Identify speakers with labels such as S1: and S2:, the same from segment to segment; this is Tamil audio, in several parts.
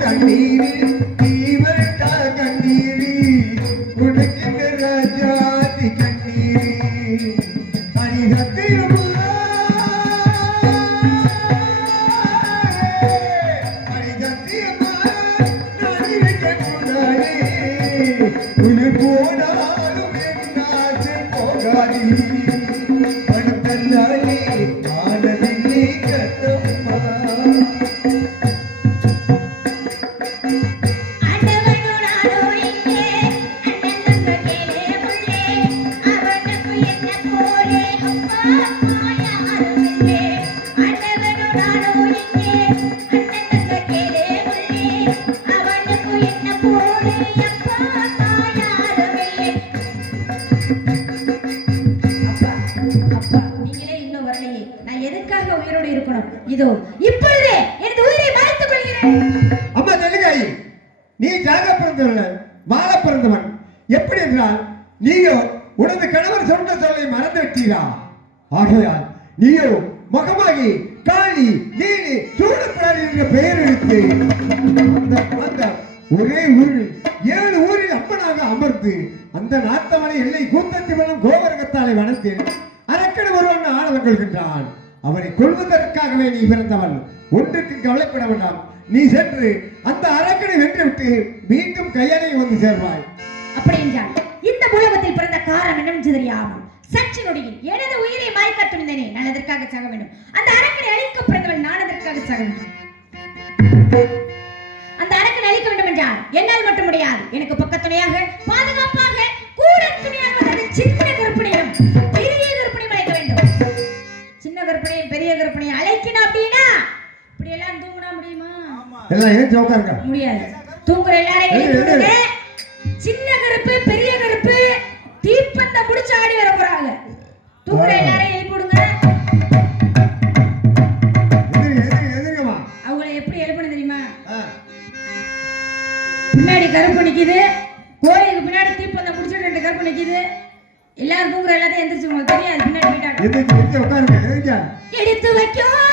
S1: தண்ணீரில்
S2: இதோ இப்பொழுதே எனது உயிரை மறைத்துக் கொள்கிறேன்
S1: அம்மா தெலுங்காயி நீ ஜாக பிறந்தவன் வாழ பிறந்தவன் எப்படி என்றால் நீயோ உனது கணவர் சொன்ன சொல்லை மறந்து விட்டீரா ஆகையால் நீயோ முகமாகி காளி நீலி சூடப்பிடாரி என்ற பெயர் எடுத்து அந்த ஒரே ஊரில் ஏழு ஊரில் அப்பனாக அமர்ந்து அந்த நாத்தவனை எல்லை கூத்தத்தி வளம் கோபரகத்தாலை வளர்த்து அரக்கன் ஒருவன் ஆனவன் கொள்கின்றான் அவனை கொள்வதற்காகவே நீ பிறந்தவன். ஒன்றுக்கு கவலைப்பட வேண்டாம் நீ சென்று அந்த அரக்கனை வென்றுவிட்டு மீண்டும் கையணை வந்து சேர்வாய்.
S2: அப்படி என்றால் இந்த உலகத்தில் பிறந்த காரணம் என்னவென்று தெரியாமல் சற்று நொடியில் எனது உயிரை மாய்க்க துணிந்தனே நான் எதற்காக சாக வேண்டும்? அந்த அரக்கனை அழிக்க நான் எதற்காக சாக வேண்டும்? அந்த அரக்கனை அழிக்க வேண்டும் என்றால் என்னால் மட்டும் முடியாது. எனக்கு பக்கத்துணையாக பாதுகாப்பாக கூட துணையாக வந்தது சின்ன கருப்பனையும் பெரிய கருப்பனையும் அழைக்க வேண்டும். சின்ன கருப்பனையும் பெரிய கருப்பனையும் அழைக்கணும் அப்படின்னா இப்படி எல்லாம் தூங்கினா முடியுமா?
S1: எல்லாம் ஏன் ஜோக்காருங்க
S2: முடியாது. தூங்குற எல்லாரையும். சின்ன கருப்பு தீப்பந்த முடிச்சு ஆடி வர போறாங்க. தூங்குற எல்லாரையும் எழுப்பி விடுங்க.
S1: எதிரி எதிரி எதிரிங்கம்மா
S2: அவங்கள எப்படி எழுப்பணும் தெரியுமா. பின்னாடி கருப்பு நிக்குது. கோயிலுக்கு பின்னாடி தீப்பந்தம் முடிச்சுட்டு ரெண்டு கருப்பு நிக்குது. எல்லாரும் தூங்குற எல்லாத்தையும் எந்திரிச்சு உங்களுக்கு தெரியாது. பின்னாடி போயிட்டாங்க எடுத்து வைக்கும்.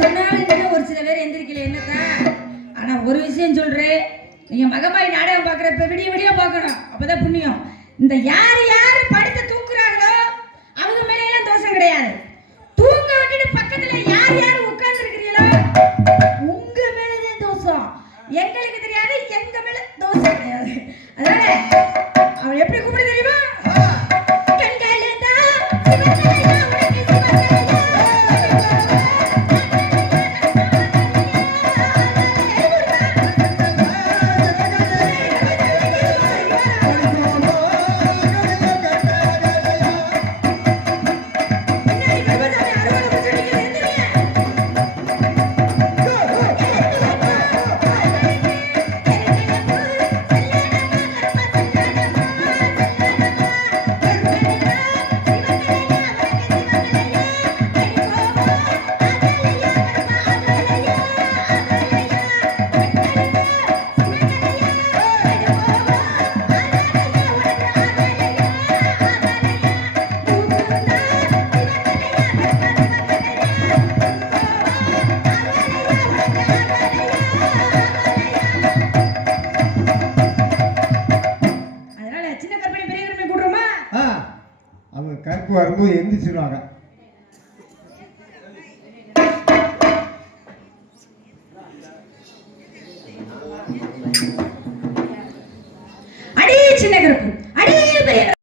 S2: சொன்னாலும் ஒரு சில பேர் எந்திரிக்கல என்னக்கா? ஆனா ஒரு விஷயம் சொல்றேன். நீங்க மகமாய் நாடகம் பாக்குறப்ப விடிய விடிய பாக்கணும் அப்பதான் புண்ணியம். இந்த யார் யார் அவங்க வரும்போது எந்திரிச்சிருவாங்க.